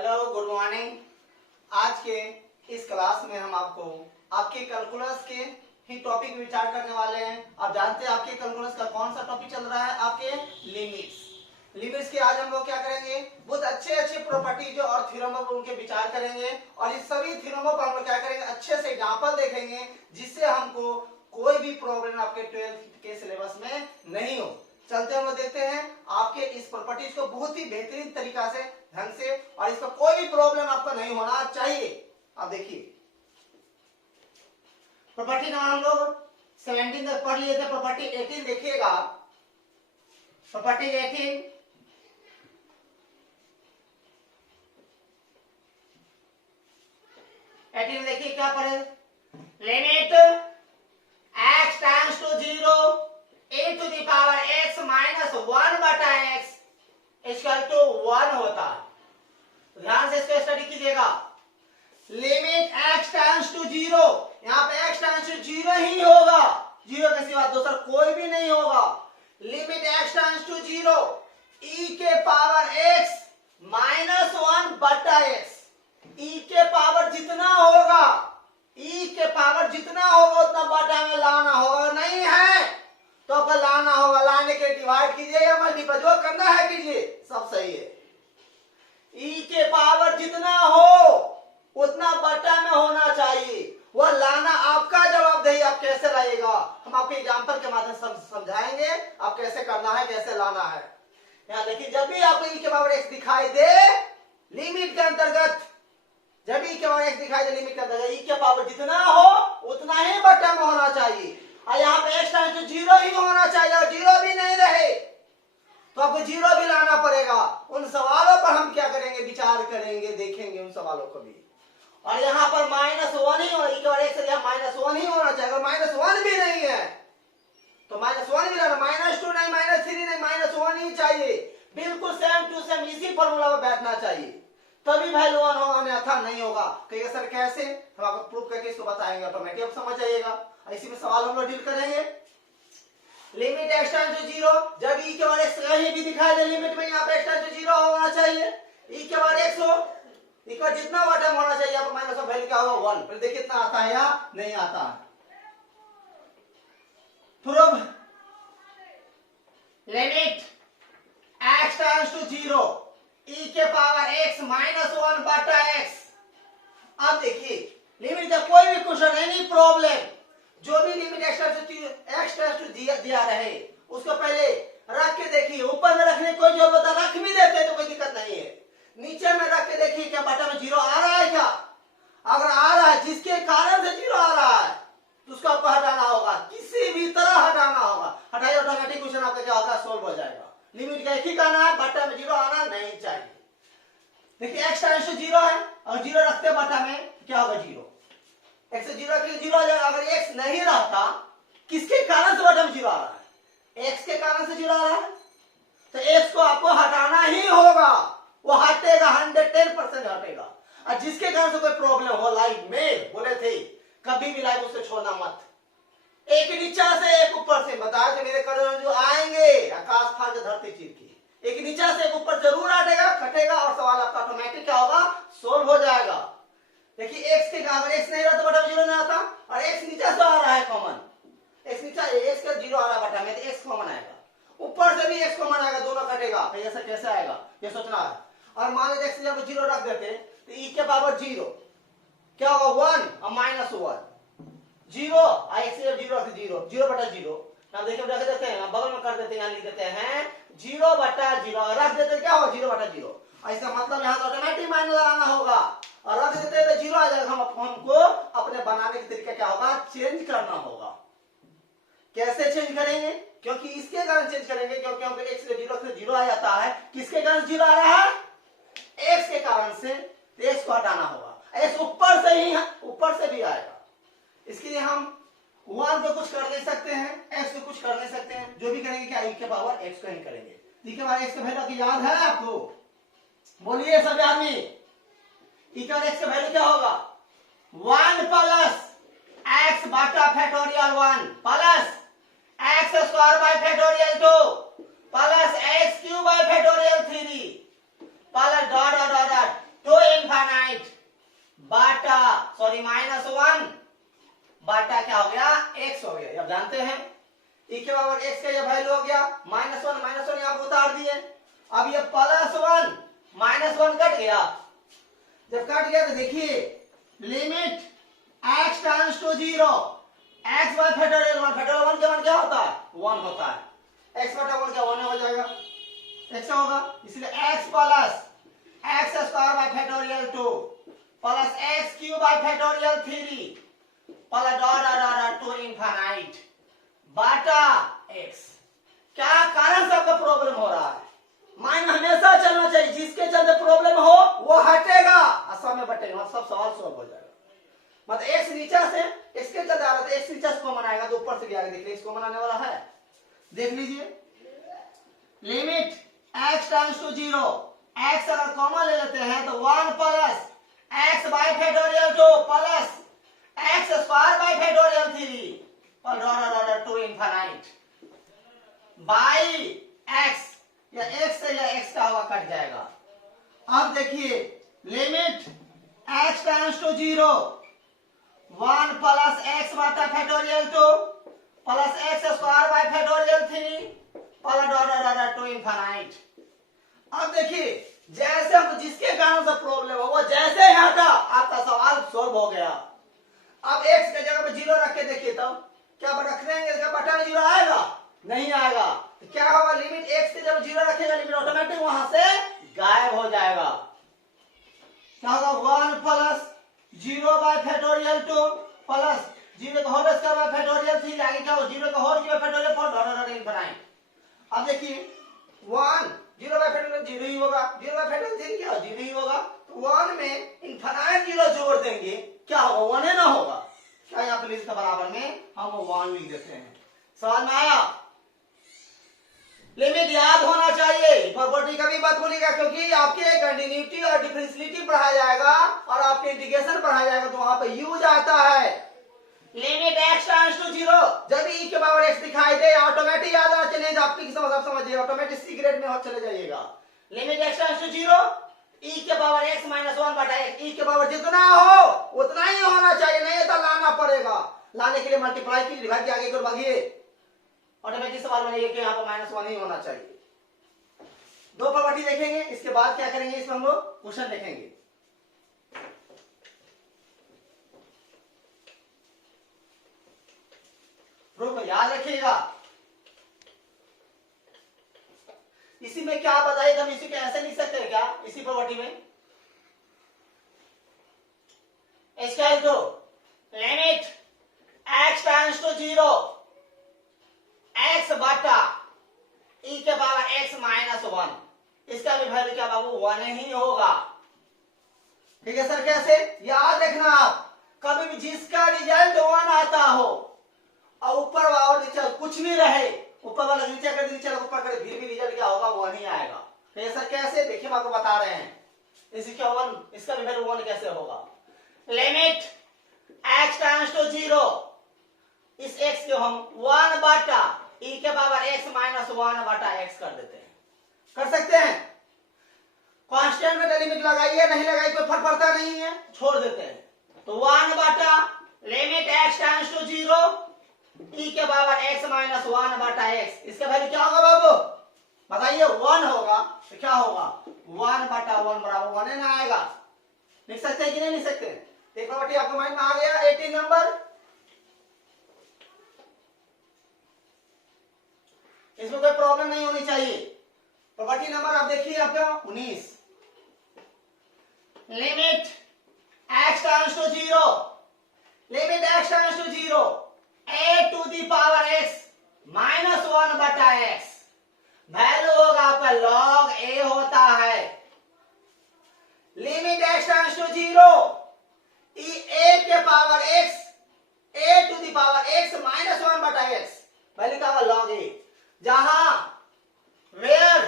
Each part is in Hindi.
Hello, good morning. आज के इस क्लास में हम आपको आपके कैलकुलस के ही टॉपिक विचार करने वाले हैं। आप जानते हैं आपके कैलकुलस का कौन सा टॉपिक चल रहा है, आपके लिमिट्स के आज हम लोग क्या करेंगे, बहुत अच्छे अच्छे प्रॉपर्टीज और थ्योरमों पर उनके विचार करेंगे और इस सभी थ्योरमों पर हम लोग क्या करेंगे, अच्छे से एग्जांपल देखेंगे जिससे हमको कोई भी प्रॉब्लम आपके 12th के सिलेबस में नहीं हो। चलते हम लोग देखते हैं आपके इस प्रॉपर्टीज को बहुत ही बेहतरीन तरीका से ढंग से, और इसका कोई भी प्रॉब्लम आपको नहीं होना चाहिए। आप देखिए प्रॉपर्टी नंबर हम लोग 17 तक पढ़ लिए थे। प्रॉपर्टी 18 देखिएगा। प्रॉपर्टी 18 देखिए क्या पढ़े, limit x tends to 0 e to the power x minus 1 बटा x इक्वल टू 1 होता है। ध्यान से इसको स्टडी कीजिएगा। लिमिट x टेंड्स टू 0, यहाँ पे x टेंड्स टू 0 ही होगा, 0 के सिवा दूसरा कोई भी नहीं होगा। Limit x tends to 0 e के पावर x माइनस 1 बटा x, e के पावर जितना होगा, e के पावर जितना होगा उतना बटा में लाना होगा, नहीं है तो आपको लाना होगा, लाने के डिवाइड कीजिए या मल्टीप्लाई जो करना है कीजिए, सब सही है। e के पावर जितना हो उतना बटा में होना चाहिए, वह लाना आपका जवाबदेही, आप कैसे लाइएगा हम आपके एग्जांपल के माध्यम से समझाएंगे आप कैसे करना है, कैसे लाना है। यहाँ देखिए जब भी आपको e के पावर x दिखाई दे लिमिट के अंतर्गत, जब e के पावर x दिखाई दे लिमिट के अंतर्गत e के पावर जितना हो उतना ही बटा में होना चाहिए, और यहाँ पे x टाइम तो 0 ही होना चाहिए, और 0 भी नहीं रहे तो आपको 0 भी लाना पड़ेगा। उन सवालों पर हम क्या करेंगे, विचार करेंगे, देखेंगे उन सवालों को भी। और यहाँ पर माइनस 1 ही होना, माइनस 1 ही होना चाहिए, अगर माइनस 1 भी नहीं है तो माइनस 1 भी लाना, माइनस 2 नहीं, माइनस 3 नहीं, माइनस 1 ही चाहिए, बिल्कुल सेम टू सेम इसी फॉर्मूला में बैठना चाहिए, तभी वैल्यू 1 होगा, अन्यथा नहीं होगा। कहिए सर कैसे, हम आपको प्रूफ करके इसको बताएंगे, ऑटोमेटिक आप समझ जाइएगा। इसी में सवाल हम लोग डील करेंगे। लिमिट x टेंड्स टू 0, जब e के बार x कहीं भी दिखाई दे लिमिट में, यहाँ पे x टेंड्स टू 0 होना चाहिए, e के बार x हो, e का जितना बटा होना चाहिए, यहाँ पर माइनस ऑफ वैल्यू क्या होगा 1। फिर देखिए कितना आता है या नहीं आता है। Prove limit x tends to 0 e के पावर x माइनस 1 बटा x। अब देखिए लिमिट का कोई भी क्वेश्चन, एनी प्रॉब्लम, जो भी लिमिट x टेंड्स टू दिया रहे उसको पहले रख के देखिए, ऊपर में रखने की कोई जरूरत है, रख भी देते तो कोई दिक्कत नहीं है, नीचे में रख के देखिए क्या बटा में 0 आ रहा है क्या। अगर आ रहा है जिसके कारण से 0 आ रहा है तो उसको आपको हटाना होगा, किसी भी तरह हटाना होगा, हटाइए ऑटोमेटिक क्वेश्चन आपका क्या होगा, सोल्व हो जाएगा। लिमिट का एक ही कहना है, बटा में 0 आना नहीं चाहिए। देखिए x टेंड्स टू 0 है, और 0 रखते बटा में क्या होगा 0, x से 0 के 0 आ जाएगा। अगर x नहीं रहता, किसके कारण से बटा में 0 आ रहा है, x के कारण से 0 आ रहा है, तो x को आपको हटाना ही होगा, वो हटेगा, 110% हटेगा। और जिसके कारण से कोई प्रॉब्लम हो लाइफ में, बोले थे कभी भी लाइफ उससे छोड़ना मत, एक नीचा से एक ऊपर से, बताया कि मेरे करोड़ जो आएंगे आकाश फाड़ के धरती चीर की, एक नीचा से एक ऊपर जरूर हटेगा, कटेगा, और सवाल आपका ऑटोमेटिक क्या होगा, सोल्व हो जाएगा। देखिए x के अगर x नहीं रहता बटा 0 नहीं आता, और x नीचे से आ रहा है कॉमन, x नीचे x का 0 आ रहा है बटा में, तो x कॉमन आएगा, ऊपर से भी x कॉमन आएगा, दोनों कटेगा, तो ऐसा कैसे आएगा ये सोचना है। और मान लीजिए x जब 0 रख देते तो e के पावर 0 क्या होगा 1 और माइनस 1 0, और x जब 0 रख 0 बटा 0, हम देखिए रख देते हैं, बगल में कर देते हैं, यहाँ लिख देते हैं 0 बटा 0, रख देते क्या होगा 0 बटा 0, इसका मतलब यहाँ ऑटोमेटिक माइनस लगाना होगा, और रख देते तो 0 आ जाएगा। हमको अपने बनाने के तरीका क्या होगा, चेंज करना होगा। कैसे चेंज करेंगे, क्योंकि इसके कारण चेंज करेंगे, क्योंकि हमको x से 0 से 0 आ जाता है, किसके कारण 0 आ रहा है, x के कारण से, तो x को हटाना होगा, x ऊपर से ही ऊपर से भी आएगा, इसके लिए हम 1 को कुछ कर नहीं सकते हैं, x को कुछ कर नहीं सकते हैं, जो भी करेंगे क्या e के पावर x को ही करेंगे। e के पावर x का वैल्यू की याद है आपको, बोलिए सभी आदमी, e का x का वैल्यू क्या होगा 1 प्लस x बटा factorial 1 plus x square by factorial 2 plus x cube by factorial 3 plus dot dot dot dot, तो ये वैल्यू हो गया माइनस वन यहाँ पे उतार दिए। अब ये +1 -1 कट गया। जब कट गया तो देखिए limit x tends to 0, x by factorial 1, factorial 1 के 1 क्या होता है 1 होता है, x बटा 1 क्या 1 हो जाएगा, x क्या होगा, इसलिए x plus x square by factorial 2 plus x cube by factorial 3 plus dot to infinite बटा x। क्या कारण से आपका प्रॉब्लम हो रहा है, माइन हमेशा चलना चाहिए, जिसके चलते प्रॉब्लम हो वो हटेगा और सब में बटेगा, सब सवाल सॉल्व हो जाएगा। मतलब x नीचे से x के चलते आ रहा है, x नीचे से कॉमन आएगा तो ऊपर से भी आगे देख लीजिए, x कॉमन आने वाला है, देख लीजिए limit x tends to 0, x अगर कॉमन ले लेते हैं तो 1 plus x by factorial 2 plus x square by factorial 3 plus to infinite by x, या x से या x का होगा कट जाएगा। अब देखिए limit x tends to 0, 1 plus x बटा factorial 2 plus x square by factorial 3 plus to infinite. अब देखिए जैसे हमको जिसके कारण से प्रॉब्लम हो वो जैसे ही हटा आपका सवाल सॉल्व हो गया। अब x के जगह पे 0 रख के देखिए तो क्या रख देंगे, क्या बटा में 0 आएगा, नहीं आएगा, तो क्या होगा लिमिट x के जब 0 रखेगा लिमिट ऑटोमेटिक वहां से गायब हो जाएगा। क्या होगा 1 प्लस 0 बाय फैक्टोरियल 2 प्लस 0 का होल स्क्वायर बाय फैक्टोरियल 3, आगे क्या हो 0 का whole cube factorial 4 dot infinite. अब देखिए 1 0 बाय फैक्टोरियल 0 ही होगा, 0 बाय फैक्टोरियल 3 क्या 0 ही होगा, तो 1 में इनफिनिट 0 जोड़ देंगे क्या होगा 1 है ना होगा, क्या यहाँ पे इसके बराबर में हम 1 लिख देते हैं। सवाल में आया, लिमिट याद होना चाहिए, प्रॉपर्टी का भी मत भूलिएगा, क्योंकि आपके कंटिन्यूटी और डिफरेंशियलिटी पढ़ाया जाएगा और आपके इंटीग्रेशन पढ़ाया जाएगा तो वहां पे यूज आता है। लिमिट x टेंड्स टू 0, जब e के पावर x दिखाई दे ऑटोमेटिक याद आना चाहिए, आपकी समझ आप समझिए ऑटोमेटिक सी ग्रेड में चले जाइएगा। Limit x tends to 0, e के पावर x माइनस 1 बटा x, e के पावर जितना हो उतना ही होना चाहिए, नहीं तो लाना पड़ेगा, लाने के लिए मल्टीप्लाई कीजिए डिवाइड के आगे एक और भागिए, ऑटोमेटिक सवाल बनेगा कि यहाँ पर -1 ही होना चाहिए। दो प्रॉपर्टी देखेंगे, इसके बाद क्या करेंगे, इसमें हम लोग क्वेश्चन देखेंगे। प्रूफ याद रखिएगा, इसी में क्या बताइए, हम इसी को ऐसे लिख सकते हैं क्या, इसी प्रॉपर्टी में इसका तो limit x tends to 0, x बटा e के पावर x माइनस 1, इसका भी वैल्यू क्या बाबू 1 ही होगा। ठीक है सर, कैसे याद रखना आप, कभी भी जिसका रिजल्ट 1 आता हो और ऊपर और नीचे कुछ भी रहे, ऊपर वाला नीचे कर नीचे ऊपर करे, फिर भी रिजल्ट क्या होगा 1 ही आएगा। ठीक है सर, कैसे देखिए हम आपको बता रहे हैं, इसी क्या 1, इसका भी वैल्यू 1 कैसे होगा, लिमिट x टेंड्स टू 0, इस x को हम 1 बटा e के पावर x माइनस 1 बटा x कर देते हैं, कर सकते हैं। कांस्टेंट में लिमिट लगाइए नहीं लगाइए कोई फर्क पड़ता नहीं है, छोड़ देते हैं, तो 1 बटा limit x tends to 0, e के पावर x माइनस 1 बटा x, इसका वैल्यू क्या होगा बाबू बताइए, 1 होगा, तो क्या होगा 1 बटा 1 बराबर 1 है ना आएगा। लिख सकते हैं कि नहीं लिख सकते, एक प्रॉपर्टी आपको माइंड में आ गया 18 नंबर, इसमें कोई प्रॉब्लम नहीं होनी चाहिए। प्रॉपर्टी नंबर आप देखिए आपका 19, limit x tends to 0, limit x tends to 0, a to the power x minus 1 बटा x, वैल्यू होगा आपका log a होता है। Limit x tends to 0, a के power x, a to the power x minus 1 बटा x, वैल्यू क्या होगा log a, जहां where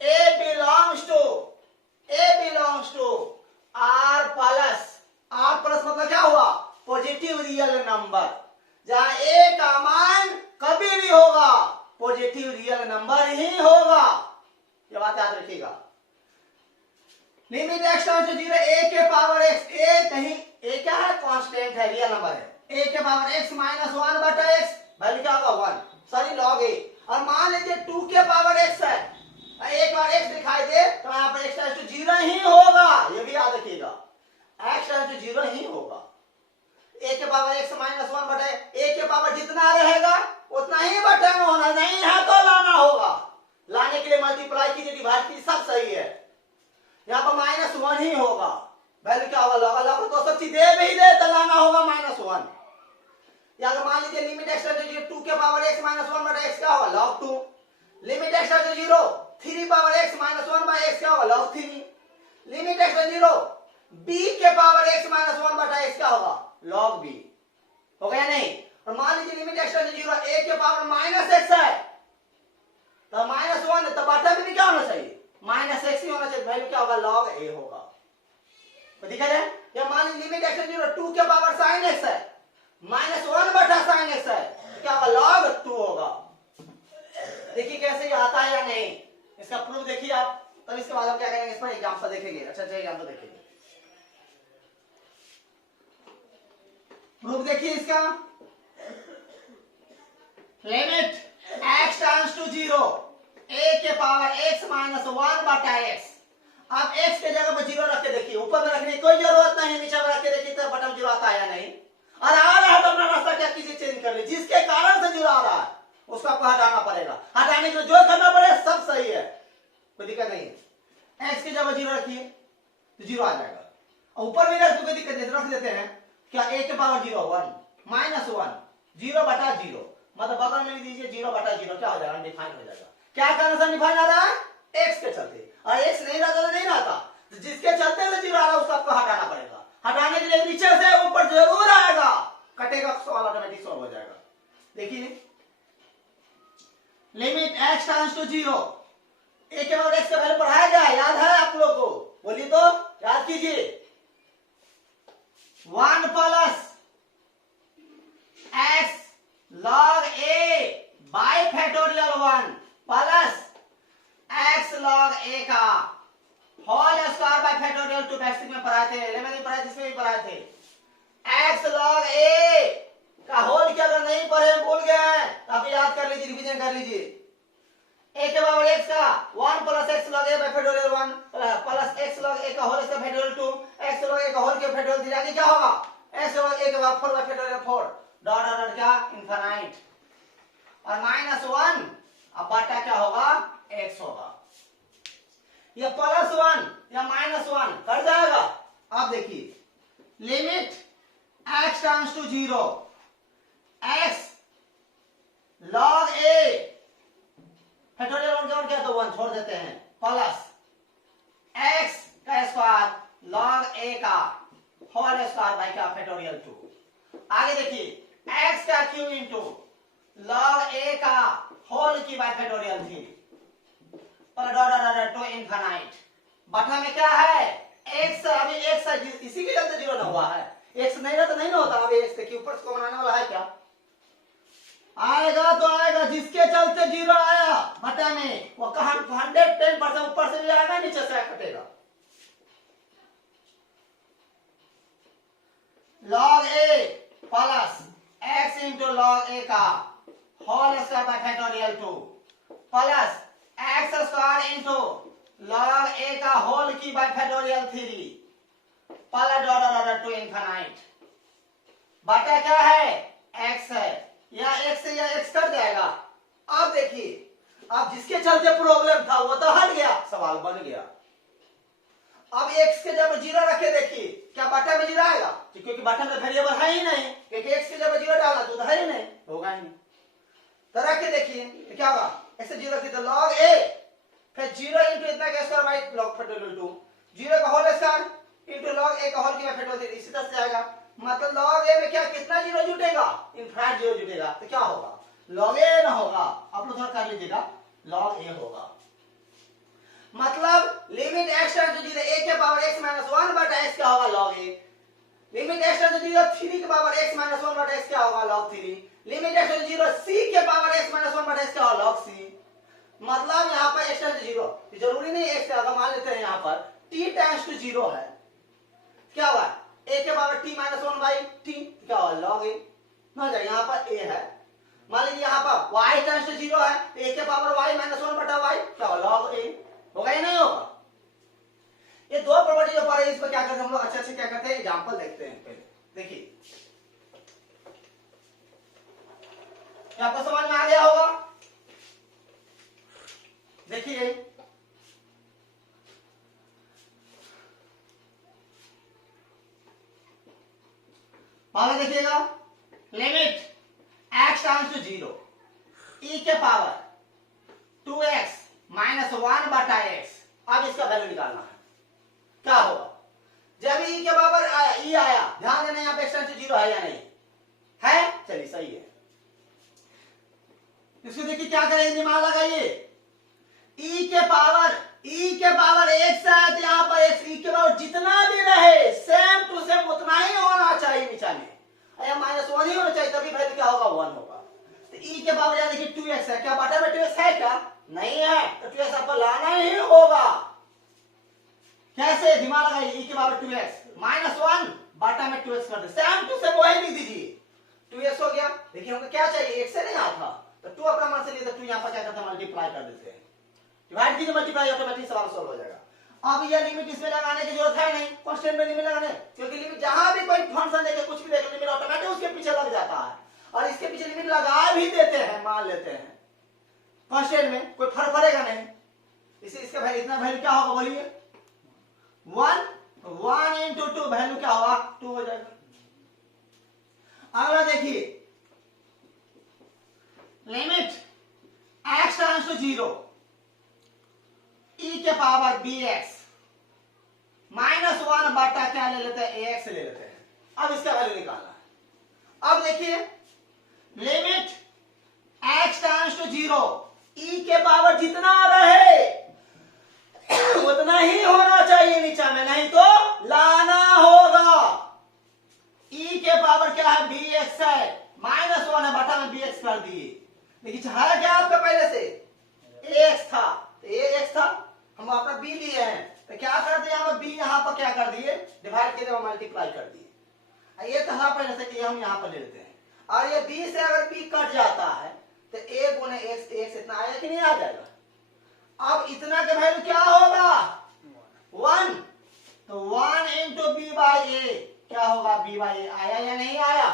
a belongs to r plus मतलब क्या हुआ पॉजिटिव रियल नंबर, जहां a का मान कभी भी होगा पॉजिटिव रियल नंबर ही होगा, ये बात याद रखिएगा। Limit x tends to 0, a के पावर x, a कहीं a क्या है कांस्टेंट है, रियल नंबर है, a के पावर x माइनस 1 बटा x, वैल्यू क्या होगा 1, सॉरी log a। और मान लीजिए 2 के पावर x है, एक बार x दिखाई दे तो यहाँ पर x टेंड्स टू 0 ही होगा, ये भी याद रखिएगा, x टेंड्स टू 0 ही होगा। a के पावर x माइनस 1 बटे a के पावर जितना रहेगा उतना ही बटे में होना, नहीं है तो लाना होगा, लाने के लिए मल्टीप्लाई कीजिए, डिवाइड कीजिए, सब सही है। यहाँ पर माइनस 1 ही होगा, वैल्यू क्या होगा log, log तो सब चीज दे भी दे तो लाना होगा माइनस 1। या अगर मान लीजिए लिमिट x टेंड्स टू 2 के पावर x माइनस 1 बटे x क्या होगा log 2, limit x tends to 0 3 power x minus 1 by x क्या होगा log 3, limit x tends to 0 b के पावर x माइनस 1 बटा x क्या होगा log b, हो गया नहीं। और मान लीजिए limit x tends to 0 a के पावर माइनस x है तो माइनस 1 तो बटा में भी क्या होना चाहिए माइनस x ही होना चाहिए, वैल्यू क्या होगा log a होगा। तो दिखा जाए, या मान लीजिए लिमिट x टेंड्स टू 2 के पावर sin x है माइनस 1 बटा sin x है तो क्या होगा log 2 होगा। देखिए कैसे ये आता है या नहीं, इसका प्रूफ देखिए आप, तब इसके बाद हम क्या करेंगे, इस पर एग्जांपल देखेंगे। अच्छा एग्जांपल देखेंगे, प्रूफ देखिए इसका, limit x tends to 0 a के पावर x माइनस 1 बटा x। अब x के जगह पर 0 रख के देखिए, ऊपर में रखने की कोई जरूरत नहीं, नीचे में रख के देखिए तो बटन 0 आता है या नहीं, और आ रहा है तो अपना रास्ता क्या कीजिए चेंज कर लीजिए, जिसके कारण से 0 आ रहा है उसको आपको हटाना पड़ेगा, हटाने के लिए जो करना पड़े सब सही है, कोई दिक्कत नहीं है। x की जगह 0 रखिए तो 0 आ जाएगा, और ऊपर भी रख तो कोई दिक्कत नहीं, रख देते हैं क्या a के पावर 0 1 माइनस 1 0 बटा 0, मतलब बगल में दीजिए 0 बटा 0 क्या हो जाएगा डिफाइन हो जाएगा। क्या कारण से डिफाइन आ रहा है x के चलते, और x नहीं रहता तो नहीं रहता, तो जिसके चलते से 0 आ रहा है उसको आपको हटाना पड़ेगा, हटाने के लिए नीचे से ऊपर जरूर आएगा, कटेगा सॉल्व ऑटोमेटिक सॉल्व हो जाएगा। देखिए limit x tends to 0 a के बाद x का वैल्यू पढ़ाया गया, याद है आप लोगों को, बोलिए तो याद कीजिए, 1 plus x log a by factorial 1 plus x log a का whole square by factorial 2 basic में पढ़ाए थे, 11 में पढ़ाए थे, इसमें भी पढ़ाए थे। x log a का होल क्या अगर नहीं पढ़े भूल गए हैं तो आप याद कर लीजिए, रिवीजन कर लीजिए। a के पावर x का 1 plus x log a by factorial 1 plus x log a का whole square factorial 2 x log a का होल के फैक्टोरियल 3, आगे क्या होगा x log a के बाद 4 बाय फैक्टोरियल 4 डॉट डॉट क्या इनफिनिट, और माइनस 1 अब बटा क्या होगा x होगा, ये प्लस 1 या माइनस 1 कर जाएगा। अब देखिए limit x tends to 0 x log a factorial 1 का क्या तो 1 छोड़ देते हैं, प्लस x का स्क्वायर log a का होल स्क्वायर बाय क्या फैक्टोरियल 2। आगे देखिए x का क्यूब इंटू log a का होल की बाय फैक्टोरियल 3 पर dot dot dot to infinite, बटा में क्या है x, अभी x इसी के चलते 0 ना हुआ है, x नहीं रहता नहीं ना होता, अभी x देखिए ऊपर से बनाने वाला है क्या आएगा तो आएगा, जिसके चलते 0 आया बटा में वो कहां 110% ऊपर से भी आएगा नीचे से कटेगा। log a plus x into log a का whole square by factorial 2 plus x square into log a का होल की by factorial 3 plus dot dot dot to infinite, बटा क्या है x है, या x से या x कट जाएगा। अब देखिए अब जिसके चलते प्रॉब्लम था वो तो हट गया, सवाल बन गया। अब x के जब 0 रखे देखिए क्या बटा में 0 आएगा, क्योंकि बटा में वेरिएबल है ही नहीं, क्योंकि x के जब 0 डाला तो है ही नहीं, होगा ही नहीं, तो रख के देखिए तो क्या होगा x से 0 की तो log a फिर 0 इंटू इतना का स्क्वायर बाय log फैक्टोरियल 2 0 का whole square into log a का होल की बाय फैक्टोरियल 3, इसी तरह से आएगा, मतलब log a में क्या कितना 0 जुटेगा इनफिनिट 0 जुटेगा, तो क्या होगा log a ना होगा, आप लोग थोड़ा कर लीजिएगा log a होगा, मतलब limit x tends to 0 a के पावर x माइनस 1 बटा x क्या होगा log a, limit x tends to 0 3 के पावर x माइनस 1 बटा x क्या होगा log 3, limit x tends to 0 c के पावर x माइनस 1 बटा x क्या होगा log c, मतलब यहाँ पर x टेंड्स टू 0 जरूरी नहीं x का, मान लेते हैं यहाँ पर t टेंड्स टू 0 है, क्या होगा a के power t minus 1 by t क्या होगा log a, ना जाए यहाँ पर a है मान लीजिए यहाँ पर y टेंड्स टू 0 है तो a के पावर y माइनस 1 बटा y क्या होगा log a होगा या नहीं होगा। ये दो प्रॉपर्टी जो पर इस पर क्या करते हैं हम लोग अच्छे क्या करते हैं एग्जांपल देखते हैं पहले। देखिए आपको समझ में आ गया होगा। देखिए पहले देखिएगा limit x tends to 0 e के पावर 2x माइनस 1 बटा x। अब इसका वैल्यू निकालना है क्या होगा जब e के पावर e आया। ध्यान देना यहाँ पे x टेंड्स टू 0 है या नहीं है, चलिए सही है। इसको देखिए क्या करेंगे दिमाग लगाइए। e के पावर x है तो यहाँ पर x e के पावर जितना भी रहे सेम टू सेम उतना ही होना चाहिए नीचा में, माइनस 1 ही होना चाहिए तभी वैल्यू क्या होगा 1 होगा। तो e के पावर यहाँ देखिए 2x है, क्या बटा में 2x है क्या नहीं है तो 2x आपको लाना ही होगा। कैसे दिमाग लगाइए e के पावर 2x माइनस 1 बटा में 2x कर दे सेम टू सेम वही लिख दीजिए 2x हो गया। देखिए हमको क्या चाहिए x से नहीं आता तो 2 अपना मान से लिए तो 2 यहाँ पर क्या करते हैं मल्टीप्लाई कर देते हैं, डिवाइड कीजिए मल्टीप्लाई ऑटोमेटिक सवाल सॉल्व हो जाएगा। अब ये लिमिट इसमें लगाने की जरूरत है नहीं, कांस्टेंट में लिमिट लगाने क्योंकि लिमिट जहां भी कोई फंक्शन देखे कुछ भी देखे लिमिट ऑटोमेटिक उसके पीछे लग जाता है और इसके पीछे लिमिट लगा भी देते हैं मान लेते हैं कांस्टेंट में कोई फर्क पड़ेगा नहीं। इसे इसका वैल्यू इतना वैल्यू क्या होगा बोलिए 1 into 2 वैल्यू क्या होगा 2 हो जाएगा। अगला देखिए limit x tends to 0 e के पावर bx माइनस 1 बटा क्या ले लेते हैं ax ले लेते हैं। अब इसका वैल्यू निकालना है। अब देखिए limit x tends to 0 e के पावर जितना रहे उतना ही होना चाहिए नीचा में, नहीं तो लाना होगा। e के पावर क्या है bx है माइनस 1 है बटा में bx कर दिए। देखिए चाहा क्या आपका पहले से ax था तो ax था हम अपना b लिए हैं तो क्या कर दिया हम b यहाँ पर क्या कर दिए डिवाइड किए और मल्टीप्लाई कर दिए। ये था पहले से कि हम यहाँ पर ले लेते हैं और ये b से अगर b कट जाता है तो a गुने x इतना आएगा कि नहीं आ जाएगा। अब इतना का वैल्यू क्या होगा 1 तो 1 into b by a क्या होगा b by a आया या नहीं आया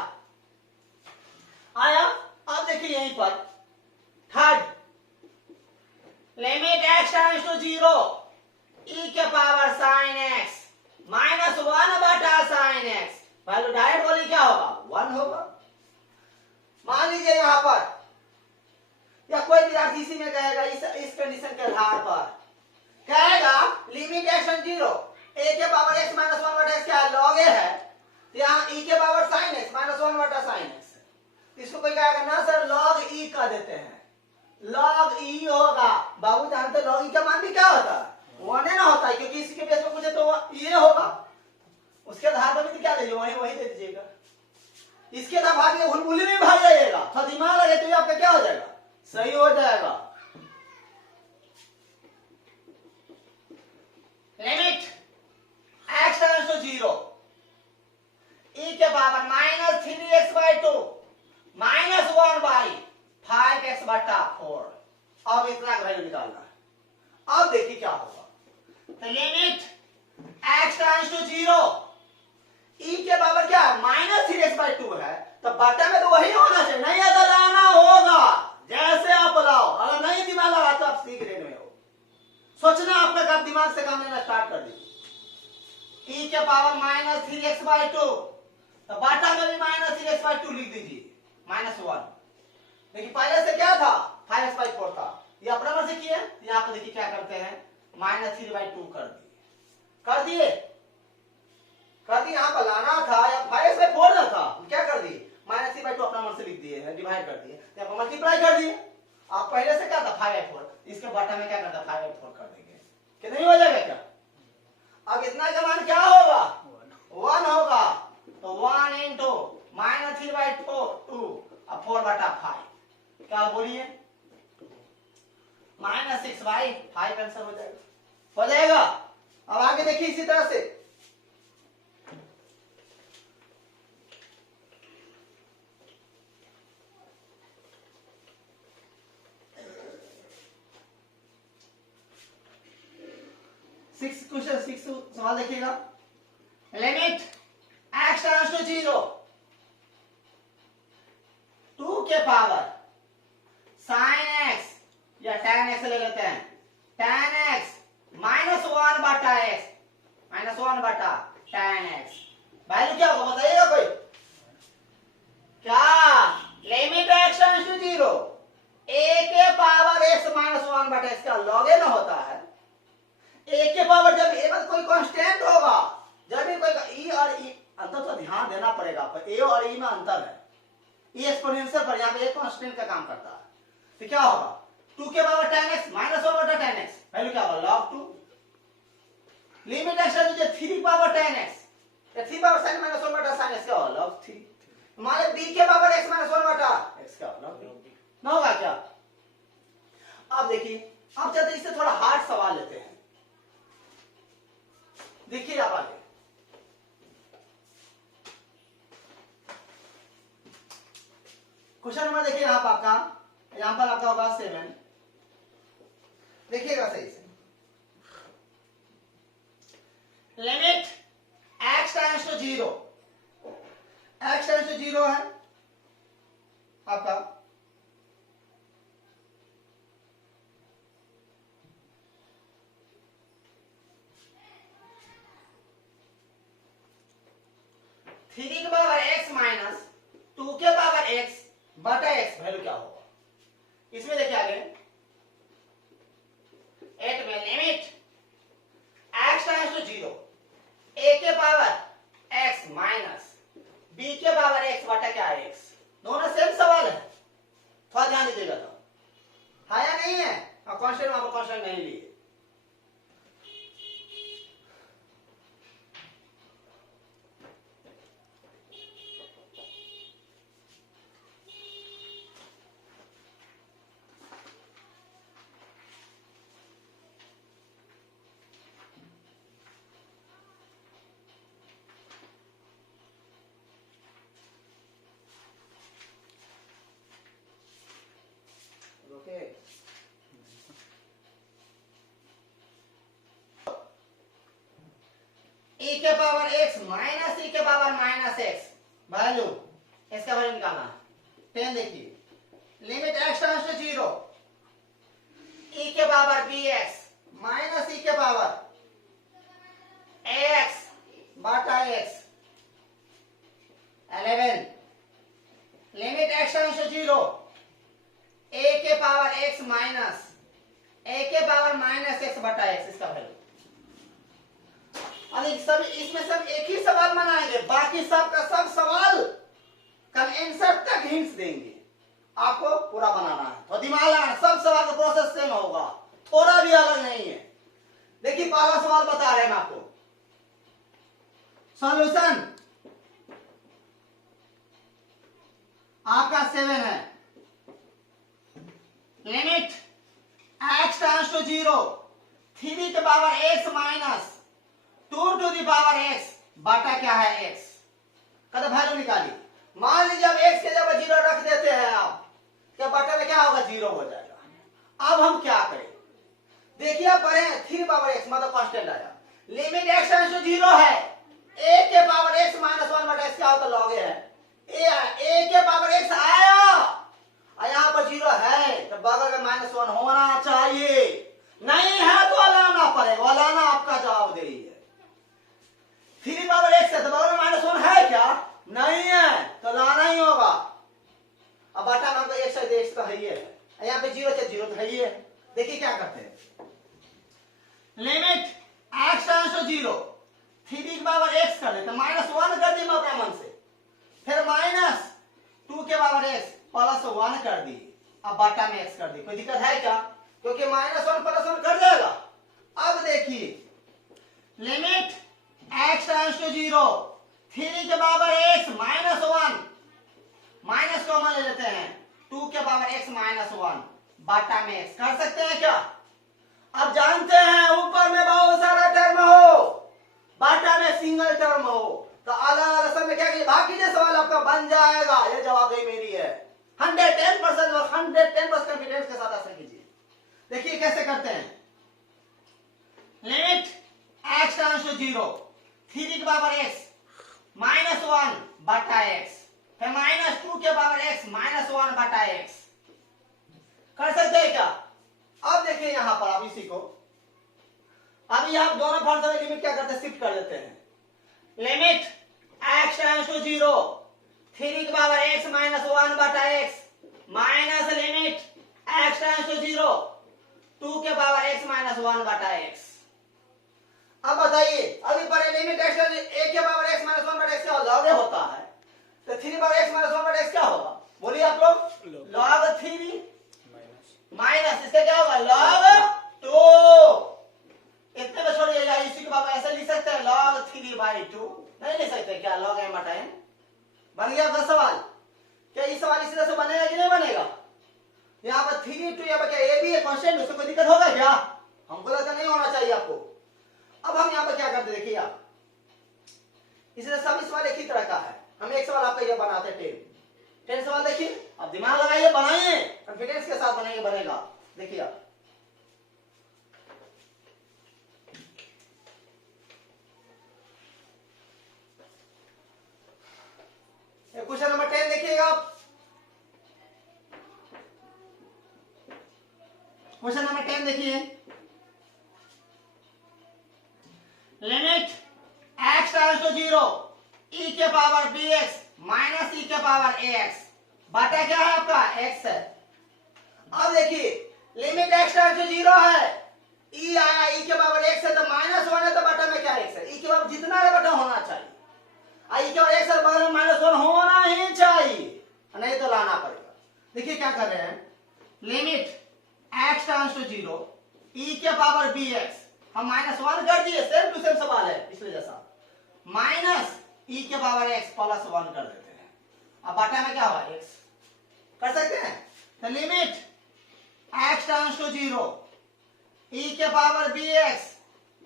आया। अब देखिए यहीं पर third limit x tends to 0 e के पावर sin x माइनस 1 बटा sin x वैल्यू डायरेक्ट बोली क्या होगा 1 होगा। मान लीजिए यहां पर या कोई विद्यार्थी इसी में कहेगा इस कंडीशन के आधार पर कहेगा लिमिट x टेंड्स 0 a के पावर x माइनस 1 बटा x क्या है log a है तो यहाँ e के पावर sin x माइनस 1 बटा sin x इसको कोई कहेगा ना सर log e का देते हैं log e होगा। बाबू जानते log e का मान भी क्या होता है 1 ना होता है क्योंकि इसके बेस पे पूछे तो ये होगा उसके आधार पर भी क्या दीजिए वही दे दीजिएगा। इसके आधार भाग हुलमुली में भाग जाइएगा थोड़ा दिमाग लगे तो आपका क्या हो जाएगा सही हो जाएगा। Limit x tends to 0 e के power minus 3x by 2 minus 1 by 5x बटा 4। अब इतना वैल्यू निकालना है। अब देखिए क्या होगा तो limit x tends to 0 e के पावर क्या है माइनस 3x by 2 है तो बटा में तो वही होना चाहिए नहीं अगर लाना होगा जैसे आप लाओ अगर नहीं दिमाग लगा तो आप सीख रहे हो सोचना आपका दिमाग से काम लेना स्टार्ट कर दीजिए। e के पावर माइनस 3x by 2 तो बटा में भी माइनस 3x by 2 लिख दीजिए माइनस 1। देखिए पहले से क्या था 5x by 4 था ये अपना मन से किया यहाँ पर देखिए क्या करते हैं माइनस 3 by 2 कर दिए यहाँ पर लाना था या 5x by 4 ना था क्या कर दिए माइनस 3 by 2 अपना मन से लिख दिए हैं डिवाइड कर दिए यहाँ पर मल्टीप्लाई कर दिए। आप पहले से क्या था 5 by 4 इसके बटा में क्या करता 5 by 4 कर देंगे कितना ही हो जाएगा क्या। अब इतना का मान क्या होगा 1 होगा तो 1 into माइनस 3 by 2 अब 4 बटा 5 क्या बोलिए माइनस 6 by 5 आंसर हो जाएगा। अब आगे देखिए इसी तरह से क्वेश्चन 6 सवाल देखिएगा। लिमिट x टेंड्स टू 0 2 के पावर sin x या tan x ले लेते हैं, tan x माइनस 1 बटा x, माइनस 1 बटा tan x। वैल्यू क्या होगा बताइएगा कोई? क्या limit x tends to 0 a के पावर x माइनस 1 बटा x का log n होता है। a के पावर जब a कोई कांस्टेंट होगा, जब भी कोई e और e अंतर तो ध्यान देना पड़ेगा आपको, a और e में अंतर है। e एक्सपोनेंशियल पर यहाँ पे एक कांस्टेंट का काम करता है, तो क्या होगा 2 के पावर tan x माइनस 1 बटा tan x, वैल्यू क्या होगा log 2। लिमिट x लीजिए 3 पावर tan x या 3 पावर sin माइनस 1 बटा sin x क्या होगा log 3। हमारे b के पावर x माइनस 1 बटा x क्या होगा log 3 ना होगा क्या? अब देखिए, अब चलते इससे थोड़ा हार्ड सवाल लेते हैं। देखिए आप आगे, क्वेश्चन नंबर देखिए यहाँ पर आपका, यहाँ पर आपका होगा 7। देखिएगा सही से। Limit x tends to 0, x tends to 0 है आपका थ्री के पावर x माइनस 2 के पावर x बटा x, वैल्यू क्या होगा? इसमें देखिए आगे 8 में limit x tends to 0 a के पावर x माइनस b के पावर x बटा क्या है x, दोनों सेम सवाल है, थोड़ा ध्यान दीजिएगा। तो है या नहीं है? और कांस्टेंट वहां पर कांस्टेंट नहीं लिए। e के पावर x माइनस e के पावर माइनस x, वैल्यू इसका वैल्यू निकालना है। 10 देखिए, limit x tends to 0 e के पावर bx माइनस e के पावर ax बटा x। 11 limit x tends to 0 a के पावर x माइनस a के पावर माइनस x बटा x, इसका वैल्यू। सब इसमें सब एक ही सवाल बनाएंगे, बाकी सब का सब सवाल कल आंसर तक हिंट्स देंगे, आपको पूरा बनाना है। तो दिमाग लगाना, सब सवाल का प्रोसेस सेम होगा, थोड़ा भी अलग नहीं है। देखिए पहला सवाल बता रहे हैं आपको, सॉल्यूशन आपका 7 है। लिमिट x टेंड्स टू 0 3 के power x minus 2 to the power x बटा क्या है x का वैल्यू निकाली। मान लीजिए अब x के जगह 0 रख देते हैं आप, क्या बटा में क्या होगा 0 हो जाएगा। अब हम क्या करें, देखिए आप पढ़े 3 पावर x मतलब कांस्टेंट आया। लिमिट x टेंड्स टू 0 है, a के पावर x माइनस 1 बटा x क्या होता log a है। a के पावर x आया और यहाँ पर 0 है तो बगल में -1 होना चाहिए, नहीं है तो लाना पड़ेगा, लाना आपका जवाब दे रही है। 3 पावर x है तो बगल में -1 है क्या, नहीं है तो लाना ही होगा। अब बटा में हमको x है x तो है ही है, यहाँ पे 0 से 0 तो है ही है। देखिए क्या करते हैं, लिमिट x टेंड्स टू 0 3 की पावर x कर लेते, -1 कर दी अपना मन से, फिर -2 के पावर x प्लस 1 कर दी, अब बटा में x कर दी। कोई दिक्कत है क्या, क्योंकि -1 प्लस 1 कर जाएगा। अब देखिए लिमिट x टेंड्स टू 0 3 के पावर x -1 माइनस कॉमन ले लेते हैं, 2 के पावर x -1 बटा में x कर सकते हैं क्या। अब जानते हैं ऊपर में बहुत सारा टर्म हो, बटा में सिंगल टर्म हो, तो अलग अलग समय क्या कीजिए भाग कीजिए, सवाल आपका बन जाएगा। ये जवाबदेही मेरी है, 110% और 110% कॉन्फिडेंस के साथ आंसर कीजिए। देखिए कैसे करते हैं, लिमिट x टेंड्स टू 0 3 के पावर x -1 बटा x फिर -2 के पावर x -1 बटा x कर सकते हैं क्या? अब देखिए यहां पर आप इसी को अभी आप दोनों फंक्शन में लिमिट क्या करते हैं, शिफ्ट कर देते हैं। लिमिट x टेंड्स टू 0 3 की पावर x -1 बटा x minus limit x tends to 0 2 के पावर x -1 बटा x। अब बताइए अभी पर लिमिट x टेंड्स 1 के पावर x -1 बटा x क्या लॉग होता है, तो 3 पावर x -1 बटा x क्या होगा? बोलिए आप लोग। लॉग 3 माइनस इसका क्या होगा, लॉग 2। इतने में छोड़िएगा, इसी के पावर ऐसे लिख सकते हैं log 3/2 नहीं लिख सकते क्या, log m बटा n। बन गया आपका सवाल। क्या ये सवाल इसी तरह से बनेगा कि नहीं बनेगा? यहाँ पर 3 2 यहाँ पर क्या a भी है कांस्टेंट, उससे कोई दिक्कत होगा क्या? हमको लगता नहीं होना चाहिए आपको। अब हम यहाँ पर क्या करते देखिए आप, इसलिए सभी सवाल एक ही तरह का है। हम एक सवाल आपका ये बनाते हैं 10 सवाल देखिए, अब दिमाग लगाइए बनाइए, कॉन्फिडेंस के साथ बनाइए, बनेगा। देखिए आप क्वेश्चन नंबर 10 देखिएगा आप। क्वेश्चन नंबर 10 देखिए, limit x tends to 0 e के पावर bx माइनस e के पावर ax बटा क्या है आपका x है। अब देखिए लिमिट x टेंड्स टू 0 है, e आया e के पावर x है तो -1 है तो बटा में क्या x है, e के पावर जितना है बटा होना चाहिए, आई के और x है बगल में -1 होना ही चाहिए, नहीं तो लाना पड़ेगा। देखिए क्या कर रहे हैं, limit x tends to 0 e के पावर bx हम -1 कर दिए, सेम टू सेम सवाल है पिछले जैसा, माइनस e के पावर x +1 कर देते हैं। अब बटा में क्या होगा x, कर सकते हैं। तो limit x tends to 0 e के पावर bx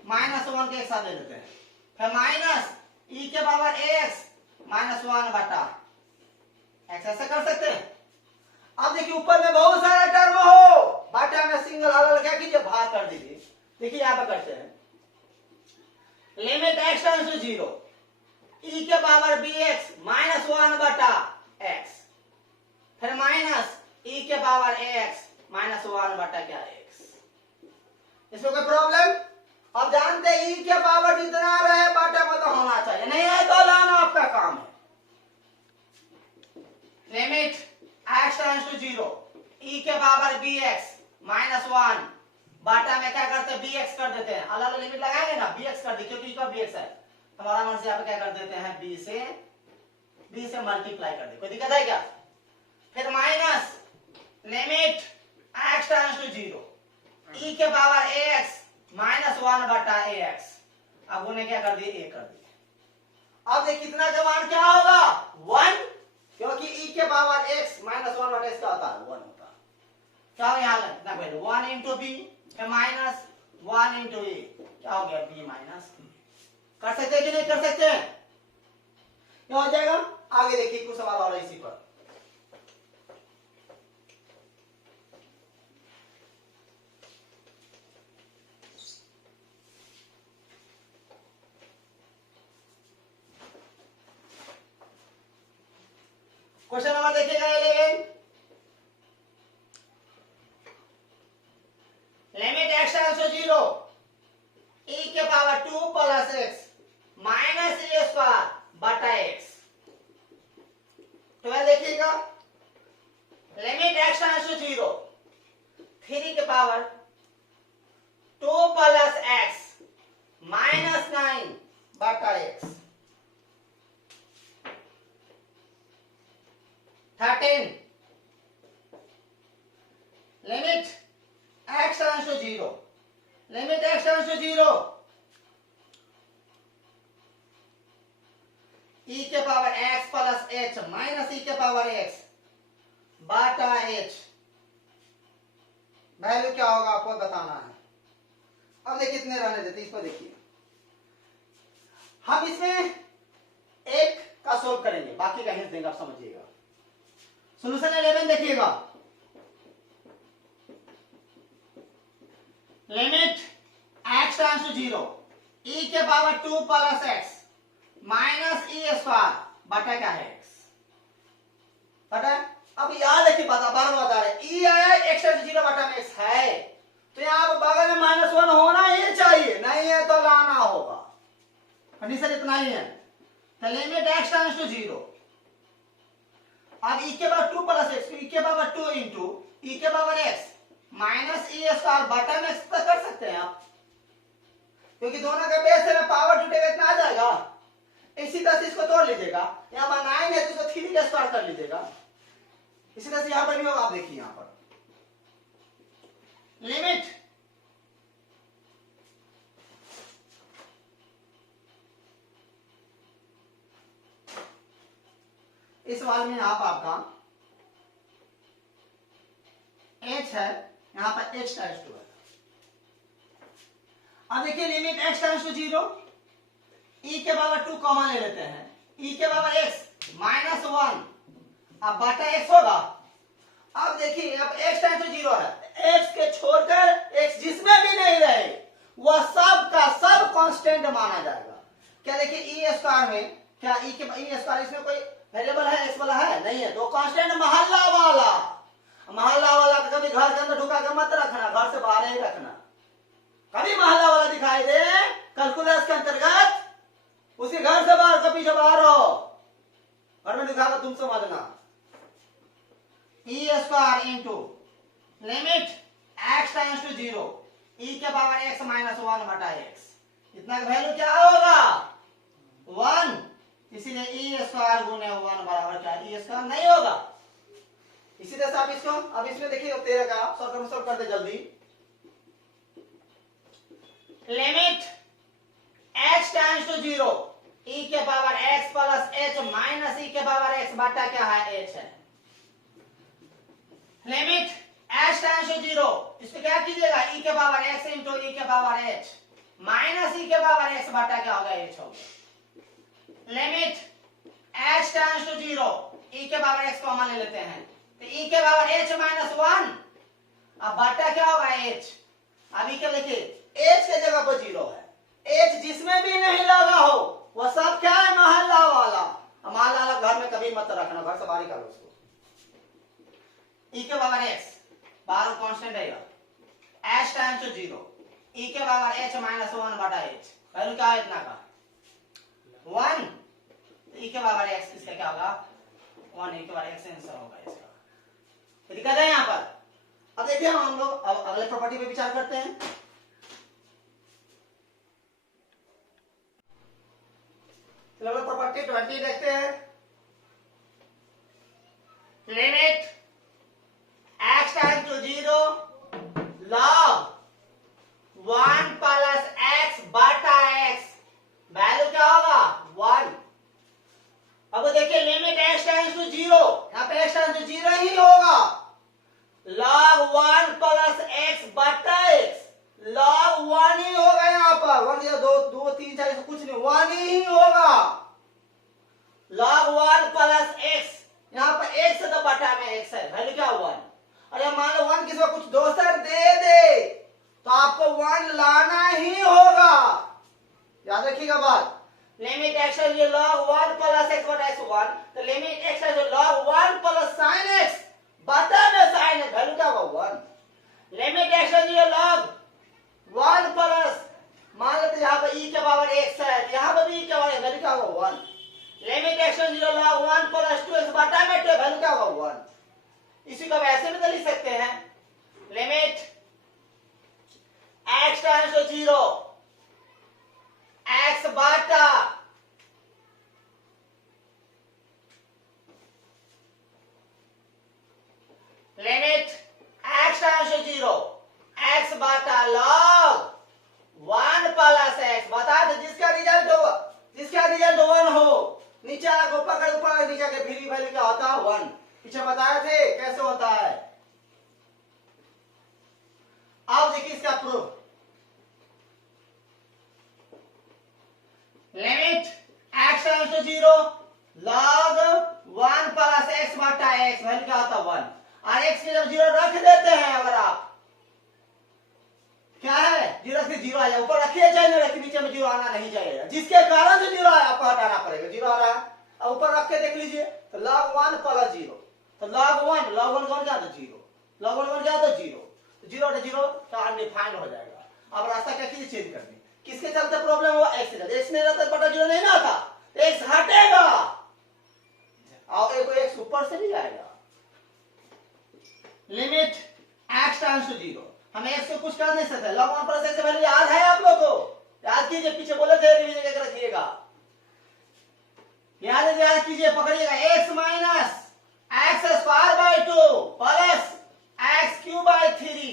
-1 के एक साथ ले लेते हैं, फिर माइनस e के पावर ax -1 बटा x, ऐसे कर सकते हैं। अब देखिए ऊपर में बहुत सारा टर्म हो, बटा में सिंगल अलग क्या कीजिए भाग कर दीजिए। देखिए यहां पर करते हैं, limit x tends to 0 e के पावर bx -1 बटा x फिर माइनस e के पावर ax -1 बटा क्या x। इसमें कोई प्रॉब्लम? अब जानते हैं e के पावर जितना रहे बटा में तो होना चाहिए, नहीं है तो लाना आपका काम है। Limit x tends to 0 e के पावर bx -1 बटा में क्या करते हैं bx कर देते हैं, अलग अलग लिमिट लगाएंगे ना bx कर दी क्योंकि e का bx है, हमारा मन से यहाँ पे क्या कर देते हैं b से मल्टीप्लाई कर दे, कोई दिक्कत है क्या? फिर minus limit x tends to 0 e के पावर ax -1 बटा ax, अब उन्हें क्या कर दिए a कर दिए। अब देखिए कितना का मान क्या होगा 1, क्योंकि e के पावर x -1 बटा x क्या होता है 1 होता है। क्या हो यहाँ कितना पहले 1 इंटू बी माइनस 1 इंटू ए क्या हो गया b माइनस। कर सकते हैं कि नहीं कर सकते हैं? क्या हो जाएगा? आगे देखिए कुछ सवाल और इसी पर। क्वेश्चन नंबर देखिएगा 11, limit x tends to 0 e के power 2 plus x minus a square बटा x। 12 देखिएगा, लिमिट x टेंड्स टू 0 3 के पावर 2 प्लस x माइनस 9 बटा x। 13 limit x tends to 0 limit x tends to 0 e के power x plus h minus e के पावर x बटा h, वैल्यू क्या होगा आपको बताना है। अब देखिए कितने रहने देते इसको देखिए, हम इसमें एक का सोल्व करेंगे, बाकी का हिंट देंगे, आप समझिएगा। सोल्यूशन 11 देखिएगा, limit x tends to 0 e के power 2 plus x minus e square बटा क्या है एक्स, बटा। अब याद है कि बार बार बता रहे ई आया एक्स 0 बटा में एक्स है, तो यहाँ पर बगल में -1 होना ही चाहिए, नहीं है तो लाना होगा। कंडीशन इतना ही है। तो लिमिट एक्स टेंड्स टू 0, अब e के पावर 2 प्लस एक्स, e के पावर 2 इंटू e के power x minus e square बटा में एक्स तक कर सकते हैं आप, क्योंकि दोनों के बेस में पावर जुटेगा इतना आ जाएगा। इसी तरह से इसको तोड़ लीजिएगा, यहाँ पर 9 है तो इसको 3 का स्क्वायर कर लीजिएगा। इसी तरह से यहाँ पर भी होगा, आप देखिए यहाँ पर लिमिट इस वाले में आप आपका h है, यहां पर x टेंड्स टू है। अब देखिए limit x tends to 0, e के पावर 2 कॉमन ले लेते हैं, e के पावर x माइनस 1 अब बटा x होगा। अब देखिए अब x टेंड्स टू 0 है, x के छोड़कर x जिसमें भी नहीं रहे वह सब का सब कांस्टेंट माना जाएगा। क्या देखिए e स्क्वायर में क्या e स्क्वायर इसमें कोई वेरिएबल है, x वाला है नहीं है, तो कांस्टेंट मोहल्ला वाला, मोहल्ला वाला कभी घर के अंदर ढुका के मत रखना, घर से बाहर ही रखना। कभी मोहल्ला वाला दिखाई दे कैलकुलस के अंतर्गत उसी घर से बाहर कभी जब बाहर हो, घर में दिखागा तुम समझना। E square into limit x tends to 0 e के पावर x माइनस 1 बटा x, इतना का वैल्यू क्या होगा 1, इसीलिए ई स्क्वायर गुने 1 बराबर क्या ई स्क्वायर नहीं होगा। इसी तरह से आप इसको अब इसमें देखिए 13 का सॉल्व कर दे जल्दी। Limit x tends to 0 e के power x plus h minus e के पावर x बटा क्या है h है। लिमिट h टेंड्स टू 0, इसको क्या कीजिएगा e के पावर x इंटू e के पावर h माइनस e के पावर x बटा क्या होगा h होगा। Limit h tends to 0 e के पावर x कॉमन ले लेते हैं, तो e के पावर h माइनस 1 अब बटा क्या होगा h। अभी क्या देखिए h के जगह पर 0 है, h जिसमें भी नहीं लगा हो वह सब क्या है मोहल्ला वाला, मोहल्ला वाला घर में कभी मत रखना, घर से बाहर निकालो उसको। e के पावर x बाहर कांस्टेंट है h टाइम्स टू 0 e के पावर h माइनस 1 बटा h, वैल्यू क्या है इतना का 1, e के पावर x इसका क्या होगा 1, e के पावर x आंसर होगा इसका। दिक्कत है यहाँ पर। अब देखिए हम लोग अब अगले प्रॉपर्टी पे विचार करते हैं। चलो प्रॉपर्टी 20 देखते हैं। Limit x time to 0 log 1 plus x बटा x, वैल्यू क्या होगा 1। अब देखिए लिमिट x टाइम्स टू 0, यहाँ पे x टाइम्स टू 0 ही होगा, log 1 प्लस x बटा x, log 1 ही होगा यहाँ पर, 1 या 2 2 3 4 से कुछ नहीं, 1 ही होगा। log 1 प्लस x, यहाँ पर x तो बटा में x है, वैल्यू क्या 1। और ये मान लो 1 किसी को कुछ दोसर दे दे तो आपको 1 लाना ही होगा, याद रखिएगा बात। लिमिट x है log 1 प्लस x बटा x 1, तो लिमिट x है log 1 प्लस sin x बटा में sin x, वैल्यू क्या होगा 1। लिमिट x है log 1 प्लस मान लेते यहाँ पर e के पावर x है, यहाँ पर भी e के पावर वैल्यू क्या होगा 1। लिमिट x है log 1 प्लस 2x बटा में 2, वैल्यू क्या होगा 1। इसी को ऐसे भी तो लिख सकते हैं, limit x times to 0 x बटा limit x times to 0 x बटा log 1 प्लस x, बता दो जिसका रिजल्ट 1 हो नीचे को पकड़ ऊपर नीचे के फिर वैल्यू क्या होता है 1, पीछे बताए थे कैसे होता है। अब देखिए इसका proof, limit x times to 0 log 1 plus x बटा x, वैल्यू क्या होता है 1, और x की जब 0 रख देते हैं अगर आप क्या है 0 से 0 आ जाए, ऊपर रखिए चाहे नहीं रखिए नीचे में 0 आना नहीं जाएगा, जिसके कारण से जीरो आपको हटाना पड़ेगा। जीरो आ रहा है, अब ऊपर रख के देख लीजिए, तो log 1 प्लस जीरो, तो log 1 क्या था जीरो, log 1 क्या था जीरो, जीरो to जीरो तो अनडिफाइंड हो जाएगा। अब रास्ता क्या कीजिए, चेंज कर दी। किसके चलते प्रॉब्लम हुआ, एक्स से, एक्स नहीं रहता बटा जीरो नहीं ना आता, एक्स हटेगा और एक एक्स ऊपर से भी आएगा। Limit x times to zero, हम एक्स को कुछ कर नहीं सकते, log 1 प्लस एक्स वैल्यू याद है आप लोग को, याद कीजिए, पीछे बोले थे रिवीजन करके रखिएगा, याद कीजिए, पकड़िएगा, x minus x square by 2 plus x cube by 3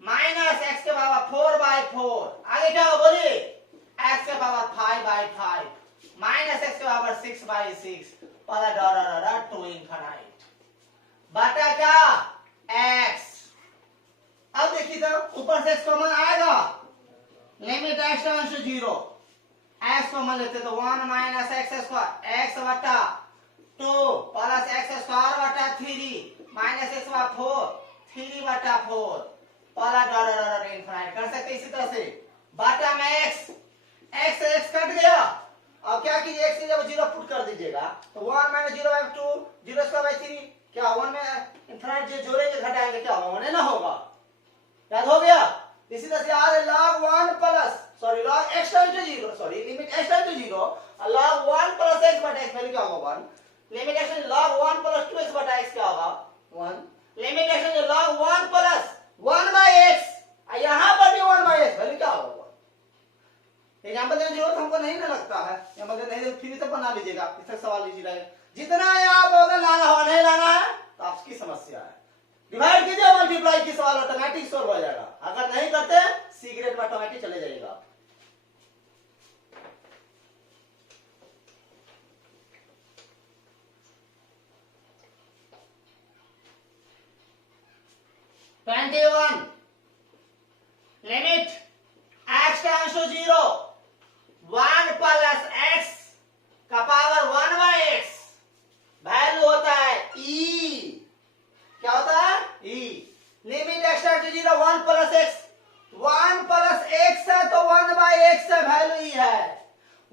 minus x के पावर 4 बाय 4, आगे क्या हो बोलिए, एक्स के पावर 5 बाय 5 माइनस एक्स के power 6 by 6 plus dot to infinite बटा क्या एक्स। अब देखिए तो ऊपर से एक्स कॉमन आएगा, limit x tends to zero, x common लेते तो 1 माइनस एक्स स्क्वायर एक्स बटा 2 प्लस एक्स स्क्वायर बटा 3 माइनस एक्स बटा 4 3 बटा 4 प्लस डॉट इनफिनिट कर सकते इसी तरह से, बटा में एक्स, एक्स एक्स कट गया, अब क्या कीजिए, एक्स की जब जीरो पुट कर दीजिएगा तो 1 माइनस 0 बाय 2 0 स्क्वायर बाय 3 क्या 1 में इनफिनिट जो जोड़ेंगे घटाएंगे क्या होगा, 1 ना होगा, याद हो गया। इसी तरह से याद log 1 plus sorry log x times to zero, sorry limit x times to zero, log 1 plus x बटा x वैल्यू क्या होगा 1, limit x log 1 plus 2x बटा x क्या होगा 1, limit x log 1 plus 1 by x, यहां पर भी 1 बाय x वैल्यू क्या होगा। एग्जांपल देने की जरूरत हमको नहीं ना लगता है, एग्जांपल नहीं फिर तो बना लीजिएगा, इस तक सवाल लीजिएगा, जितना आप उतना लाना हो, नहीं लाना है तो आपकी समस्या है, डिवाइड कीजिए मल्टीप्लाई की सवाल ऑटोमेटिक सॉल्व हो जाएगा, अगर नहीं करते सी ग्रेड में ऑटोमेटिक चले जाएगा। Limit x tends to zero 1 plus x का पावर 1 बाय एक्स, वैल्यू होता है ई, क्या होता है e, limit x tends to zero 1 plus x, 1 plus x है तो 1 बाय एक्स है, वैल्यू ई है,